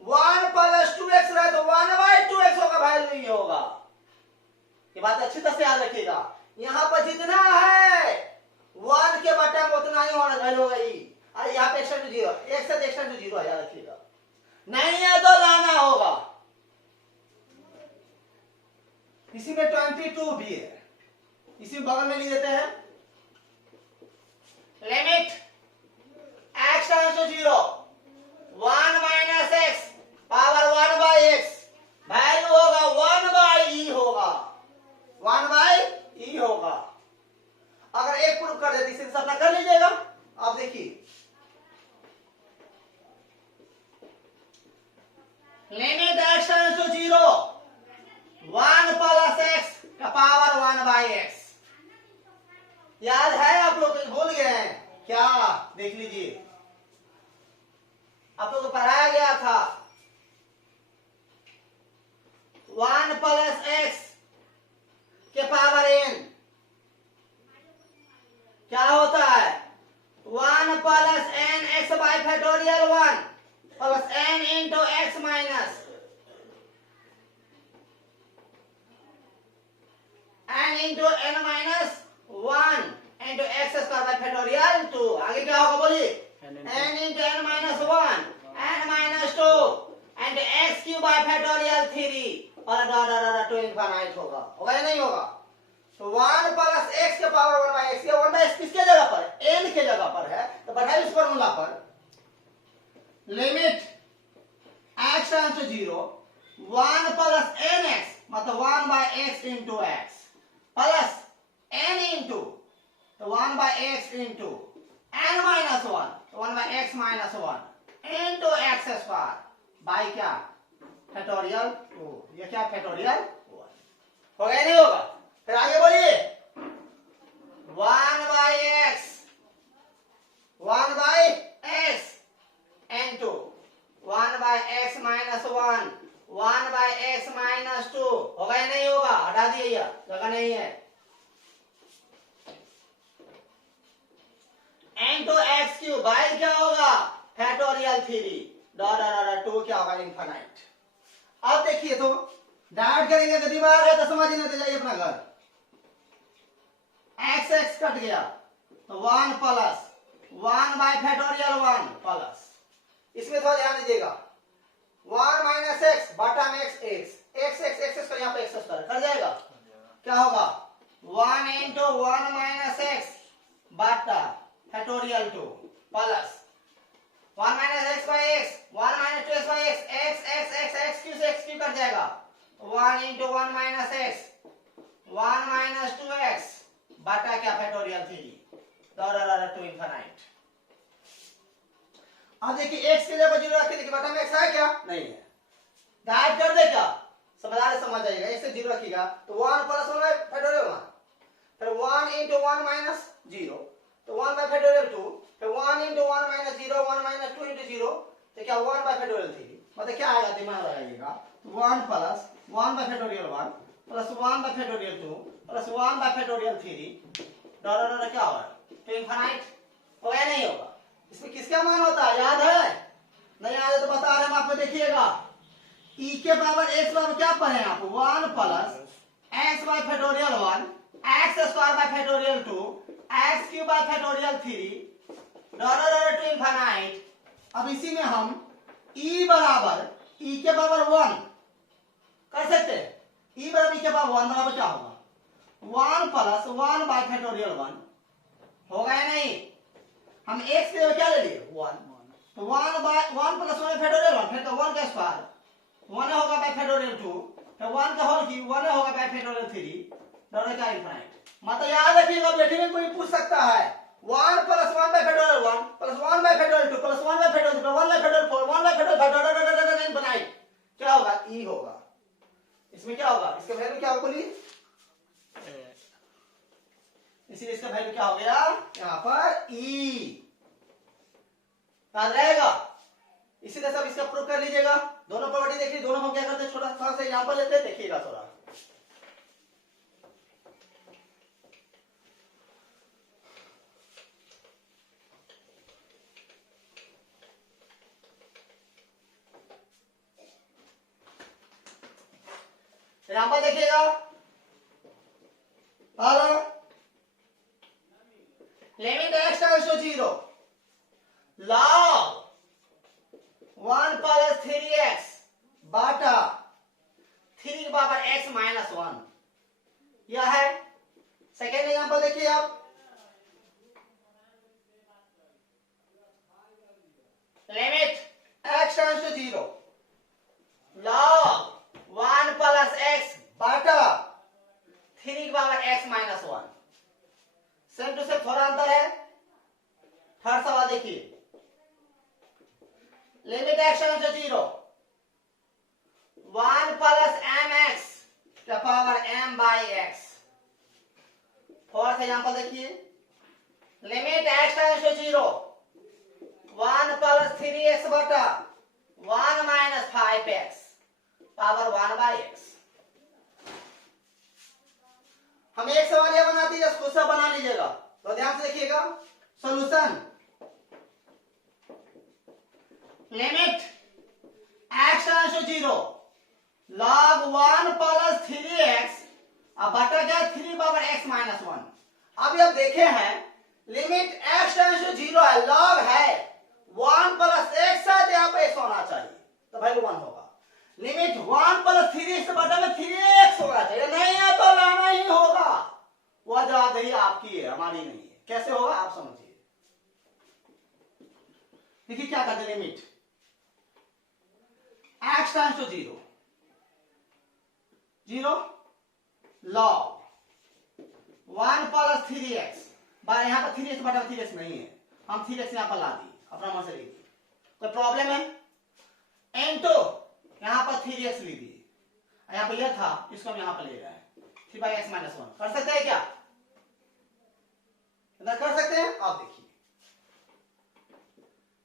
1 प्लस 2x है तो 1 बाय 2x होगा, वैल्यू ई होगा। ये बात अच्छी तरह से याद रखिएगा, यहां पर जितना है 1 के बटा में उतना ही होना, वैल्यू होगा ई, और यहाँ पे एक्स टू जीरो, एक्स है तो एक्स टू जीरो है, याद रखिएगा, नहीं है तो लाना होगा। इसी में 22 भी है, इसी बगल में लिख देते हैं, limit x tends to zero 1 minus x power 1 by x, value होगा 1 बाय ई होगा, 1 बाय ई होगा। अगर एक प्रूफ कर देती इसे अपना कर लीजिएगा, आप देखिए, limit x tends to zero 1 plus x का पावर 1 बाय एक्स, याद है आप लोग, भूल गए हैं क्या, देख लीजिए, आप लोग को पढ़ाया गया था 1 प्लस एक्स के पावर n क्या होता है, 1 plus n x by factorial 1 plus n into x minus n into n minus 1 into x square by factorial 2, आगे क्या होगा बोलिए, n into n minus 1 n minus 2 into x cube bye factorial 3 और डॉट टू इनफिनिट होगा या नहीं होगा। तो 1 प्लस x के पावर 1 बाय x, ये 1 बाय x किसके जगह पर है, n के जगह पर है, तो बढ़ाइए इस फॉर्मूला पर, limit x tends to zero 1 plus nx मतलब 1 by x into x plus n into तो 1 by x into n minus 1 तो 1 by x minus 1 into x square by क्या फैक्टोरियल 2, ये क्या फैक्टोरियल 1 हो गया नहीं होगा। फिर आगे बोलिए 1 by x 1 by x into 1 by x minus 1 1 by x minus 2 होगा या नहीं होगा, हटा दिए, जगह नहीं है, इंटू एक्स क्यूब बाय क्या होगा factorial 3 dot dot dot to क्या होगा इनफाइनाइट। अब देखिए तो डायरेक्ट करेंगे तो दिमाग है तो समझ नहीं, तो जाइए अपना घर। एक्स एक्स कट गया तो 1 प्लस 1 बाय फैक्टोरियल 1 प्लस, इसमें थोड़ा ध्यान दीजिएगा, 1 माइनस एक्स बटा में x x x x x कर यहाँ पे एक्स कर जाएगा, क्या होगा 1 इंटू 1 माइनस एक्स बटा factorial 2 plus 1 minus x by x 1 minus 2 x by x x x x x Q से एक्स क्यू कट जाएगा, 1 into 1 minus x 1 minus 2x बटा क्या फैक्टोरियल 3 टू इनफाइनाइट। अब देखिए x के जगह 0 रखिए, देखिए बटा में x है क्या, नहीं है, डायरेक्ट कर दे क्या, समझदार समझ जाइएगा, x से 0 रखिएगा तो 1 प्लस 1 फैक्टोरियल 1, फिर 1 इंटू 1 माइनस 0 तो 1 बाय फैक्टोरियल 2, फिर 1 इंटू 1 माइनस 0 1 माइनस 2 इंटू 0 तो क्या 1 बाय फैक्टोरियल 3, मतलब क्या आएगा दिमाग लगाइएगा, 1 plus 1 bye factorial 1 plus 1 bye factorial 2 plus 1 bye factorial 3 dot dot क्या होगा तो इनफाइनाइट होगा या नहीं होगा। इसमें किसका मान होता है याद है, नहीं याद है तो बता रहे हम आपको, देखिएगा e के पावर x बराबर क्या पढ़े आप 1 plus x by factorial 1 x square by factorial 2 x cube by factorial 3 dot dot to infinite. अब इसी में हम e बराबर e के पावर 1 कर सकते हैं, e बराबर e के पावर 1 बराबर क्या होगा 1 प्लस 1 बाय फैक्टोरियल 1 होगा या नहीं, हम x के क्या ले लिए 1 तो 1 बाय 1 प्लस 1 फैक्टोरियल 1 फिर तो 1 का स्क्वायर 1 होगा बाय फैक्टोरियल 2 फिर 1 का होल क्यूब 1 होगा बाय फैक्टोरियल 3 डॉट क्या इनफाइनाइट। मतलब याद रखिएगा बैठे में कोई पूछ सकता है 1 plus 1 bye factorial 1 plus 1 bye factorial 2 plus 1 bye factorial 3 1 bye factorial 4 1 bye factorial infinite क्या होगा e होगा, इसमें क्या होगा इसका वैल्यू क्या होगा बोलिए, इसीलिए इसका वैल्यू क्या हो गया यहाँ पर e, याद रहेगा। इसी तरह सब इसका प्रूफ कर लीजिएगा, दोनों प्रॉपर्टी देखिए, दोनों हम क्या करते हैं छोटा सा एग्जांपल लेते हैं, देखिएगा थोड़ा। एग्जांपल देखिएगा, limit x tends to 0 log 1 plus 3x बटा 3 की पावर x माइनस 1, यह है सेकेंड एग्जांपल। देखिए आप limit x tends to 0 log 1 plus x बटा 3 की power x minus 1, same to same, थोड़ा अंतर है। थर्ड सवाल देखिए, limit x tends to 0 1 plus mx का power m by x। Fourth example देखिए, limit x tends to 0 1 plus 3x बटा 1 minus 5x power 1 by x। हम एक सवाल यह बनाते हैं, खुद से बना लीजिएगा, तो ध्यान से देखिएगा। Solution, limit x tends to 0 log 1 plus 3x अब बटा क्या 3 पावर x माइनस 1। अभी आप देखे हैं लिमिट x टेंड्स टू 0 है, log है 1 प्लस x है, यहाँ पे x होना चाहिए तो वैल्यू 1 होगा। लिमिट 1 प्लस 3x बटा में 3x होना चाहिए, नहीं है तो लाना ही होगा। वह जवाबदेही आपकी है, हमारी नहीं है। कैसे होगा आप समझिए। देखिए क्या करते हैं, limit x tends to 0 log 1 plus 3x, यहाँ पर 3x बटा 3x नहीं है, हम 3x यहाँ पर ला दिए, अपना मन से लिखिए, कोई प्रॉब्लम है। इनटू यहाँ पर 3x ली दिए, यहाँ पर यह था, इसको हम यहाँ पर ले रहे हैं 3 बाई एक्स माइनस 1। कर सकते हैं क्या, कर सकते हैं। आप देखिए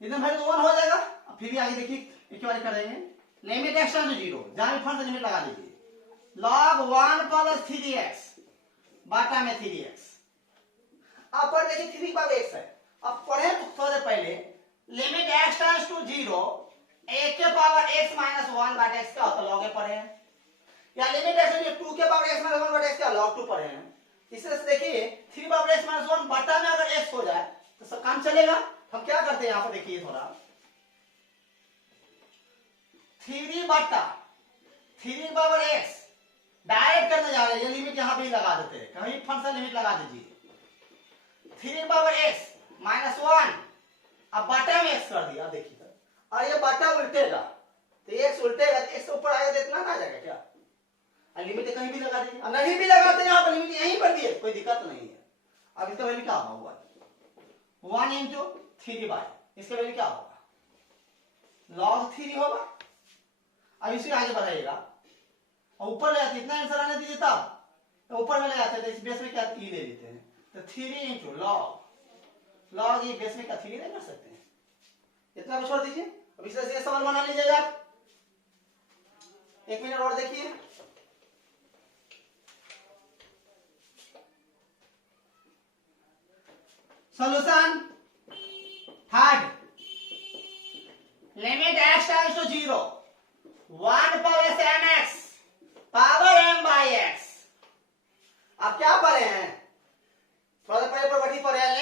इधर वैल्यू 1 हो जाएगा। अब फिर भी आगे देखिए एक बार कर देंगे, लिमिट x टेंड्स टू 0 जहां भी फर्स्ट लिमिट लगा लीजिए, log 1 प्लस 3x बटा में 3x। अब पर देखिए 3 बाई x है, अब पढ़े तो थोड़ा पहले लिमिट x टेंड्स टू 0 ए के पावर x माइनस 1 बटा x क्या होता है, लॉग ए पढ़े हैं, या लिमिट एक्स 2 के पावर x माइनस 1 बटा x क्या लॉग 2 पढ़े हैं। इससे देखिए 3 पावर x माइनस 1 बटा में अगर x हो जाए तो सब काम चलेगा। हम क्या करते हैं यहाँ पर देखिए थोड़ा 3 बटा 3 पावर x डायरेक्ट करने जा रहे हैं, ये लिमिट यहाँ पे ही लगा देते हैं, कहीं फंक्शन लिमिट लगा दीजिए 3 पावर x माइनस 1 अब बटा में x कर दिया, देखिए और ये बटा उल्टेगा तो x उल्टेगा तो x ऊपर आएगा तो इतना ना आ जाएगा क्या, लिमिट कहीं भी लगा दीजिए, अब नहीं भी लगाते यहाँ पर लिमिट यहीं पर दिए कोई दिक्कत नहीं है। अब इसका वैल्यू क्या होगा 1 इंटू 3 बाय, इसका वैल्यू क्या होगा लॉग 3 होगा। अब इसे आगे बढ़ाइएगा और ऊपर ले आते इतना आंसर आने दीजिए, तब ऊपर में ले आते तो इस बेस में क्या ई ले लेते हैं तो 3 इंटू लॉग ये बेस में क्या 3 ले कर सकते हैं, इतना भी छोड़ दीजिए। अब इस तरह से सवाल बना लीजिएगा आप, 1 मिनट और देखिए। Solution third, limit x tends to 0 1 plus mx power m by x। अब क्या पढ़े हैं, थोड़ा सा पहले प्रॉपर्टी पढ़े हैं,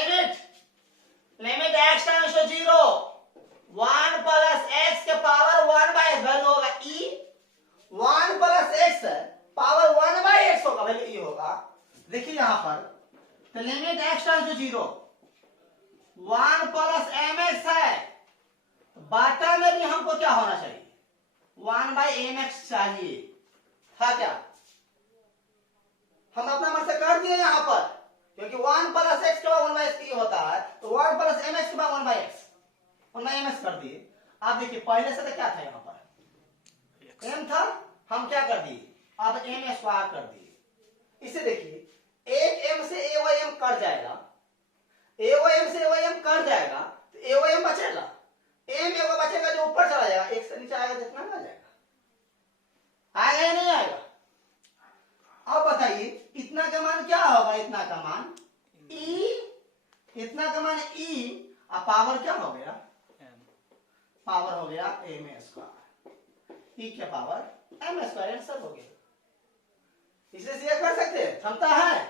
limit x tends to 0 1 plus x के पावर 1 बाई x वैल्यू होगा e, 1 plus x power 1 by x होगा वैल्यू e होगा। देखिए यहां पर तो limit x tends to 0 1 plus mx है, बाटा में भी हमको क्या होना चाहिए 1 बाई mx चाहिए था क्या, हम अपना मन से कर दिए यहां पर, क्योंकि 1 प्लस x के बाद 1 बाई x होता है तो 1 प्लस mx के बाद 1 बाई x 1 बाई mx कर दिए। आप देखिए पहले से तो क्या था यहां पर m था, हम क्या कर दिए अब m स्क्वायर कर दिए। इसे देखिए एक m से a कट जाएगा, a से a कट जाएगा तो a बचेगा, m एगो बचेगा जो ऊपर चला जाएगा, एक से नीचे आएगा जितना ना जाएगा, आएगा या नहीं आएगा। अब बताइए इतना का मान क्या होगा, इतना का मान e, इतना का मान e और पावर क्या हो गया पावर हो गया m स्क्वायर, e के पावर m स्क्वायर आंसर हो गया। इसलिए सीधे कर सकते हैं, क्षमता है,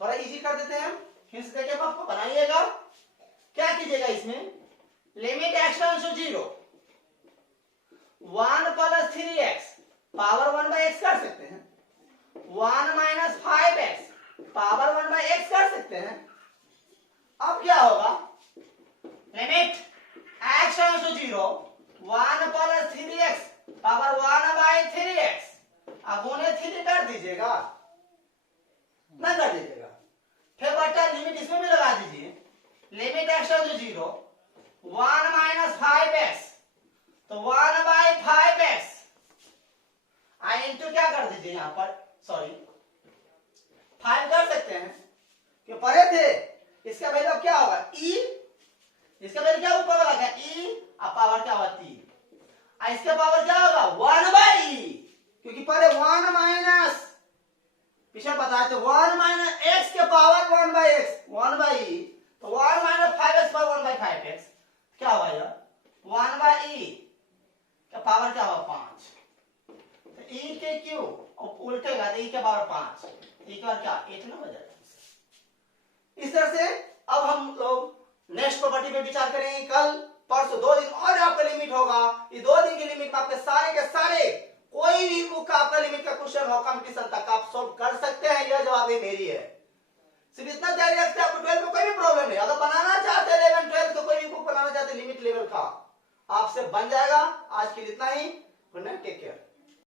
थोड़ा इजी कर देते हैं हम, हिंस देके आपको बनाइएगा। क्या कीजिएगा इसमें limit x tends to 0 1 plus 3x power 1 by x कर सकते हैं, 1 minus 5x power 1 by x कर सकते हैं। अब क्या होगा limit x tends to 0 1 plus 3x power 1 by 3x, अब उन्हें 3 कर दीजिएगा ना कर दीजिएगा, फिर बटा लिमिट इसमें भी लगा दीजिए, limit x tends to 0 1 minus 5x तो 1 बाई 5x आई इंटू क्या कर दीजिए यहां पर, सॉरी 5 कर सकते हैं क्यों पढ़े थे, इसका वैल्यू क्या होगा e, इसका वैल्यू क्या ऊपर वाला क्या e और पावर क्या होगा 3, इसका पावर क्या होगा 1 बाई e, क्योंकि पढ़े 1 माइनस पीछे बताए थे 1 माइनस x के power 1 by x 1 by e, तो 1 minus 5x power 1 by 5x क्या होगा यार 1 बाई e का पावर क्या होगा 5, तो e के क्यू उल्टेगा तो e के पावर 5, e का क्या 8 ना हो जाएगा। इस तरह से अब हम लोग नेक्स्ट प्रॉपर्टी पे विचार करेंगे कल परसों 2 दिन और आपका लिमिट होगा, ये 2 दिन की लिमिट में आपके सारे के सारे कोई भी बुक का आपका लिमिट का क्वेश्चन हो कंपटीशन तक आप सॉल्व कर सकते हैं, यह जवाब मेरी है। सिर्फ इतना तैयारी रखते हैं, आपको 12 में कोई भी प्रॉब्लम नहीं, अगर बनाना चाहते हैं 11 12 तो कोई भी बुक बनाना चाहते लिमिट लेवल का आपसे बन जाएगा। आज के लिए इतना ही, गुड नाइट, टेक केयर।